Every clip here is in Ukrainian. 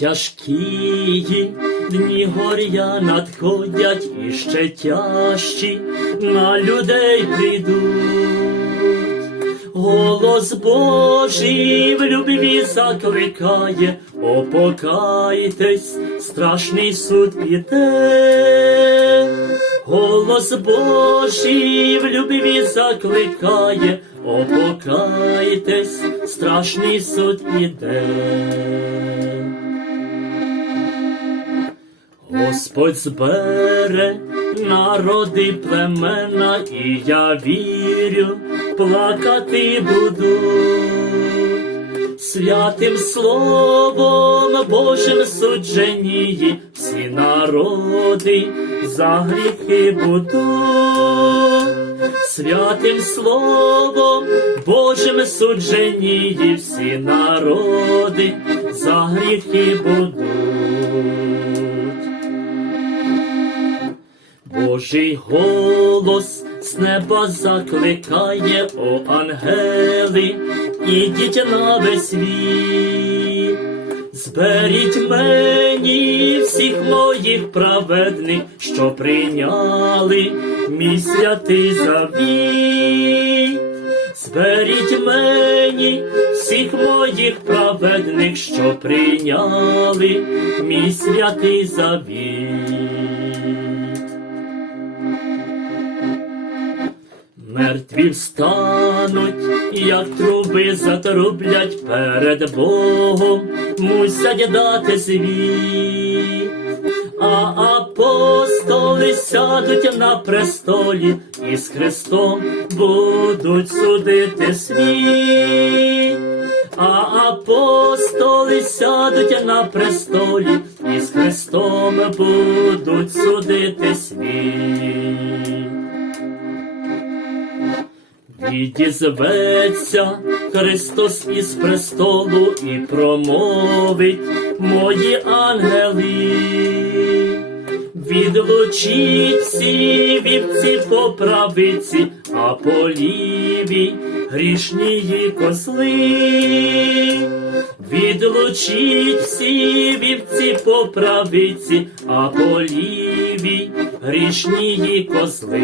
Тяжкі дні горя надходять і ще тяжчі на людей прийдуть. Голос Божий в любві закликає, опокайтесь, страшний суд піде. Голос Божий в любві закликає, опокайтесь, страшний суд іде. Господь збере народи племена, і я вірю, плакати будуть. Святим словом Божим судженії всі народи за гріхи будуть. Святим словом Божим судженії всі народи за гріхи будуть. Божий голос з неба закликає, о ангели, ідіть на весь світ. Зберіть мені всіх моїх праведних, що прийняли мій святий завіт. Зберіть мені всіх моїх праведних, що прийняли мій святий завіт. Мертві встануть, як труби затрублять перед Богом, мусять дати світ, а апостоли сядуть на престолі і з Христом будуть судити світ, а апостоли сядуть на престолі і з Христом будуть судити світ. Відізветься Христос із престолу і промовить мої ангели. Відлучіть всі вівці по правиці, а по лівій грішнії козли. Відлучіть всі вівці по правиці, а по лівій грішнії козли.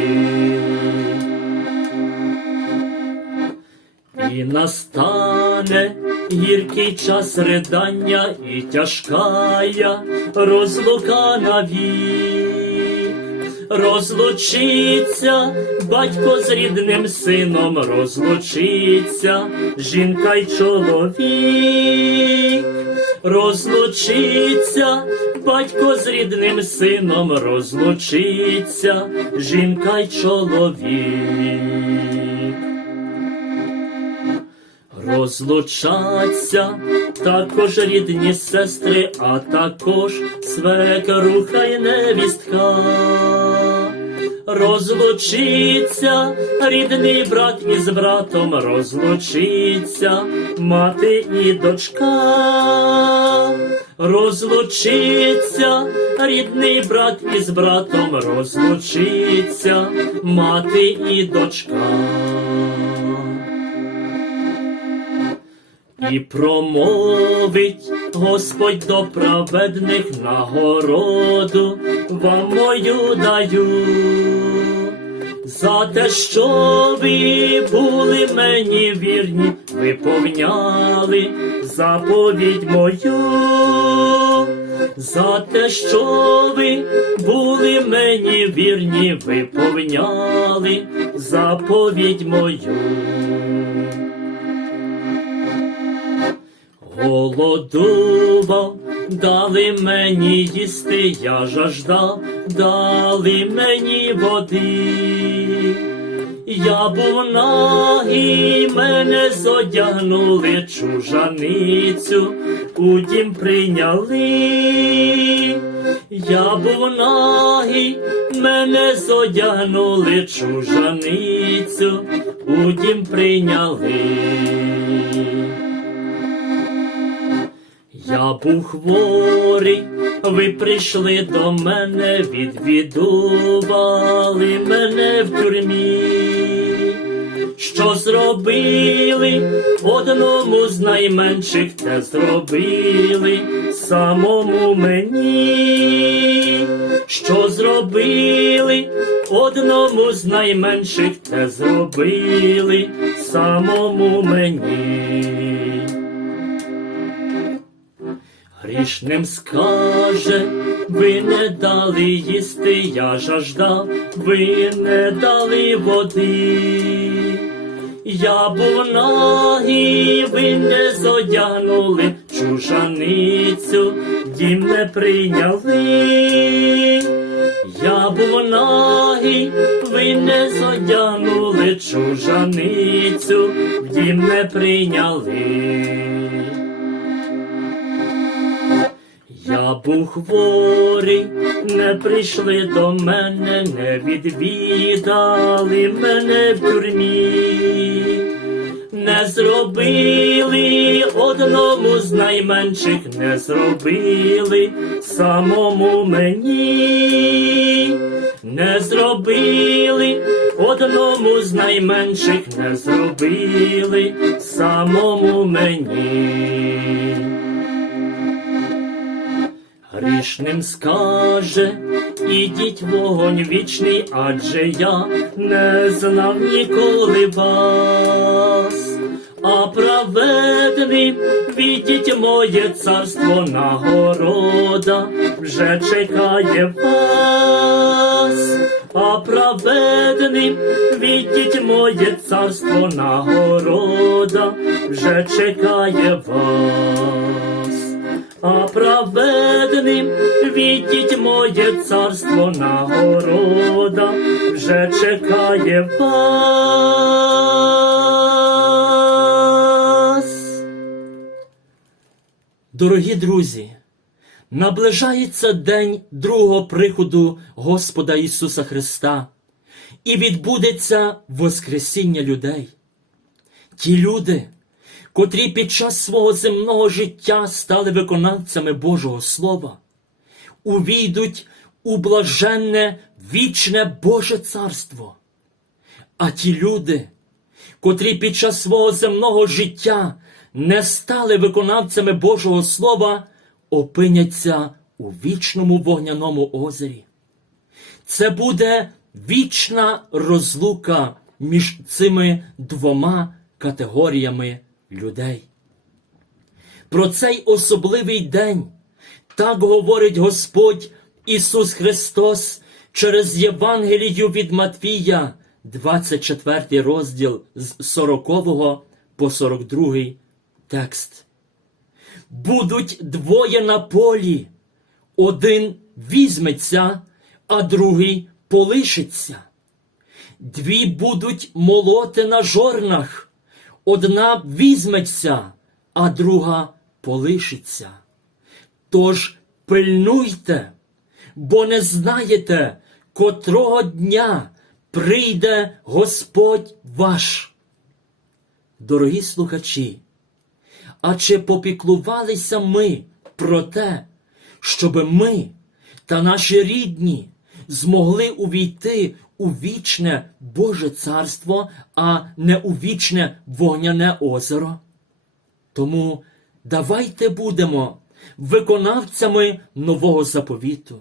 І настане гіркий час ридання і тяжкая розлука навік. Розлучиться батько з рідним сином, розлучиться жінка й чоловік. Розлучиться батько з рідним сином, розлучиться жінка й чоловік. Розлучаться також рідні сестри, а також свекруха й невістка. Розлучиться рідний брат із братом, розлучиться мати і дочка. Розлучиться рідний брат із братом, розлучиться мати і дочка. І промовить Господь до праведних нагороду вам мою даю. За те, що ви були мені вірні, виповняли заповідь мою. За те, що ви були мені вірні, виповняли заповідь мою. Голодував, дали мені їсти, я жаждав, дали мені води. Я був нагий, мене зодягнули чужаницю, у дім прийняли. Я був нагий, мене зодягнули чужаницю, у дім прийняли. Я був хворий, ви прийшли до мене, відвідували мене в тюрмі. що зробили одному з найменших, те зробили самому мені, що зробили одному з найменших, те зробили самому мені. Грішним скаже, ви не дали їсти, я жаждав, ви не дали води. Я був нагий, ви не зодягнули чужаницю, дім не прийняли. Я був нагий, ви не зодягнули чужаницю, дім не прийняли. Я був хворий, не прийшли до мене, не відвідали мене в тюрмі, не зробили одному з найменших, не зробили самому мені, не зробили одному з найменших, не зробили самому мені. Грішним скаже, ідіть вогонь вічний, адже я не знав ніколи вас. А праведний, відіть моє царство, нагорода вже чекає вас. А праведний, відіть моє царство, нагорода вже чекає вас а праведним відіть моє царство нагорода вже чекає вас. Дорогі друзі, наближається день другого приходу Господа Ісуса Христа, і відбудеться Воскресіння людей. Ті люди, котрі під час свого земного життя стали виконавцями Божого Слова, увійдуть у блаженне вічне Боже Царство. А ті люди, котрі під час свого земного життя не стали виконавцями Божого Слова, опиняться у вічному вогняному озері. Це буде вічна розлука між цими двома категоріями людей. Про цей особливий день так говорить Господь Ісус Христос через Євангелію від Матвія, 24 розділ з 40 по 42 текст. Будуть двоє на полі, один візьметься, а другий полишиться. Дві будуть молоти на жорнах, одна візьметься, а друга полишиться. Тож пильнуйте, бо не знаєте, котрого дня прийде Господь ваш. Дорогі слухачі, а чи попіклувалися ми про те, щоби ми та наші рідні змогли увійти у вічне Боже царство, а не у вічне вогняне озеро? Тому давайте будемо виконавцями нового заповіту.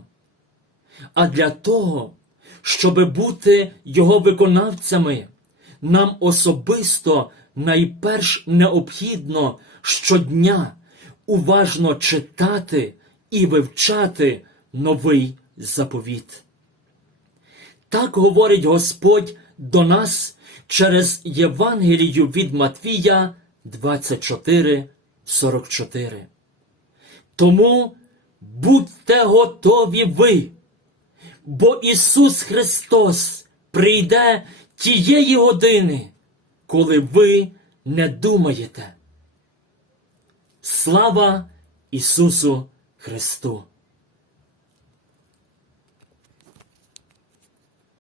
А для того, щоб бути його виконавцями, нам особисто найперш необхідно щодня уважно читати і вивчати новий заповіт. Так говорить Господь до нас через Євангелію від Матвія 24, 44. Тому будьте готові ви, бо Ісус Христос прийде тієї години, коли ви не думаєте. Слава Ісусу Христу!